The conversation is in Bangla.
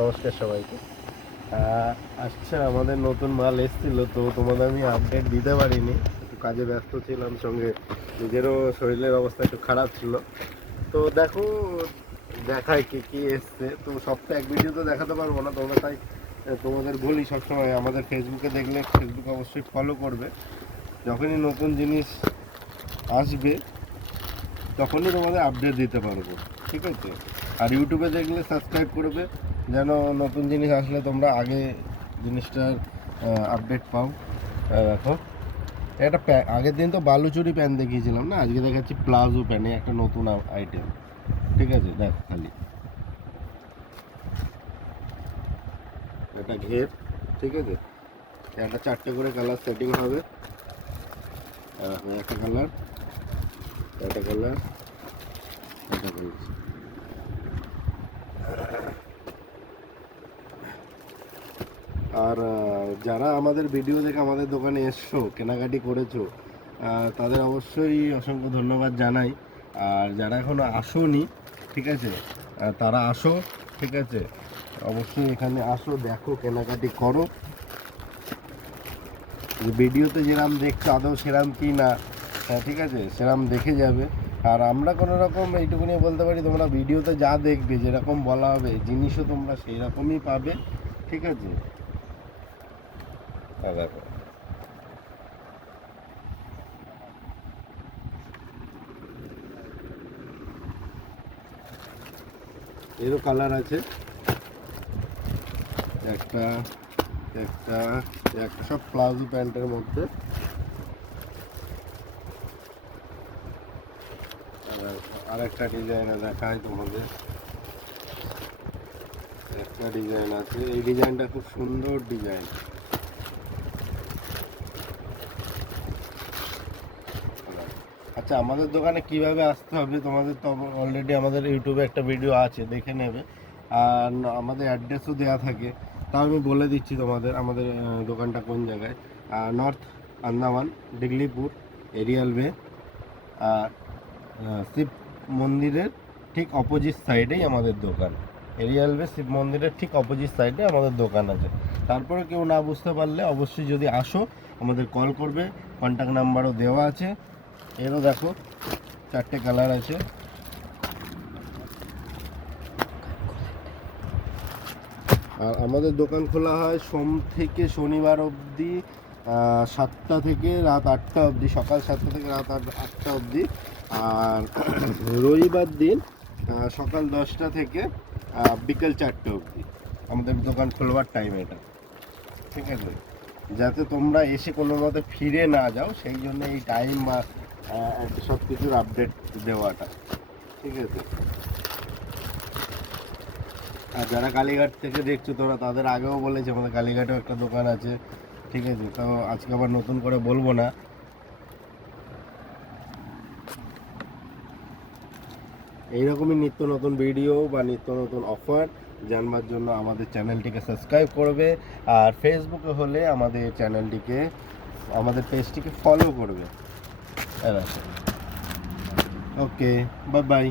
নমস্কার সবাইকে। আচ্ছা, আমাদের নতুন মাল এসেছিল, তো তোমাদের আমি আপডেট দিতে পারিনি, একটু কাজে ব্যস্ত ছিলাম, সঙ্গে নিজেরও শরীরের অবস্থা একটু খারাপ ছিল। তো দেখো, দেখায় কি কি এসছে। তো সব তো এক ভিডিও তো দেখাতে পারবো না তোমরা, তাই তোমাদের বলি সবসময় আমাদের ফেসবুকে দেখলে ফেসবুক অবশ্যই ফলো করবে। যখনই নতুন জিনিস আসবে তখনই তোমাদের আপডেট দিতে পারবো, ঠিক আছে? আর ইউটিউবে দেখলে সাবস্ক্রাইব করবে, যেন নতুন জিনিস আসলে তোমরা আগে জিনিসটার আপডেট পাও। দেখো, একটা আগের দিন তো বালুচুরি প্যান্ট দেখিয়েছিলাম না, আজকে দেখাচ্ছি প্লাজো প্যান্ট, একটা নতুন আইটেম, ঠিক আছে? দেখ খালি একটা ঘের, ঠিক আছে? একটা 4টে করে কালার সেটিং হবে। একটা কালার, একটা কালার, একটা কালার। আর যারা আমাদের ভিডিও দেখে আমাদের দোকানে এসছো, কেনাকাটি করেছো, তাদের অবশ্যই অসংখ্য ধন্যবাদ জানাই। আর যারা এখনও আসোনি, ঠিক আছে, তারা আসো, ঠিক আছে? অবশ্যই এখানে আসো, দেখো, কেনাকাটি করো। ভিডিওতে যেরাম দেখছো আদৌ সেরাম কি না, ঠিক আছে, সেরাম দেখে যাবে। আর আমরা কোনো রকম এইটুকুনি বলতে পারি, তোমরা ভিডিওতে যা দেখবে, যেরকম বলা হবে জিনিসও তোমরা সেই রকমই পাবে, ঠিক আছে? দেখো, এরও কালার আছে, একটা একটা একটা সব প্লাজো প্যান্টের মধ্যে। আর একটা ডিজাইন দেখায় তোমাদের, একটা ডিজাইন আছে, এই ডিজাইনটা খুব সুন্দর ডিজাইন। আচ্ছা, আমাদের দোকানে কিভাবে আসতে হবে তোমাদের তো অলরেডি আমাদের ইউটিউবে একটা ভিডিও আছে, দেখে নেবে। আর আমাদের অ্যাড্রেসও দেওয়া থাকে, তাও আমি বলে দিচ্ছি তোমাদের আমাদের দোকানটা কোন জায়গায়। নর্থ আন্দামান, ডিগলিপুর, এরিয়াল বে। আর শিব মন্দিরের ঠিক অপোজিট সাইডেই আমাদের দোকান। এরিয়াল বে শিব মন্দিরের ঠিক অপোজিট সাইডে আমাদের দোকান আছে। তারপরে কেউ না বুঝতে পারলে অবশ্যই যদি আসো আমাদের কল করবে, কন্ট্যাক্ট নাম্বারও দেওয়া আছে। এরও দেখো 4টে কালার আছে। আর আমাদের দোকান খোলা হয় সোম থেকে শনিবার অবধি, 7টা থেকে রাত 8টা অবধি, সকাল 7টা থেকে রাত 8টা অবধি। আর রবিবার দিন সকাল 10টা থেকে বিকেল 4টে অবধি আমাদের দোকান খোলবার টাইম এটা, ঠিক আছে? যাতে তোমরা এসে কোনো মতে ফিরে না যাও, সেই জন্য এই টাইম বা সব কিছুর আপডেট দেওয়াটা, ঠিক আছে? আর যারা কালীঘাট থেকে দেখছো তোরা, তাদের আগেও বলেছে আমাদের কালীঘাটেও একটা দোকান আছে, ঠিক আছে? তো আজকে আবার নতুন করে বলবো না। এইরকমই নিত্য নতুন ভিডিও বা নিত্য নতুন অফার জানবার জন্য আমাদের চ্যানেলটিকে সাবস্ক্রাইব করবে। আর ফেসবুকে হলে আমাদের চ্যানেলটিকে, আমাদের পেজটিকে ফলো করবে। ওকে, বাই বাই।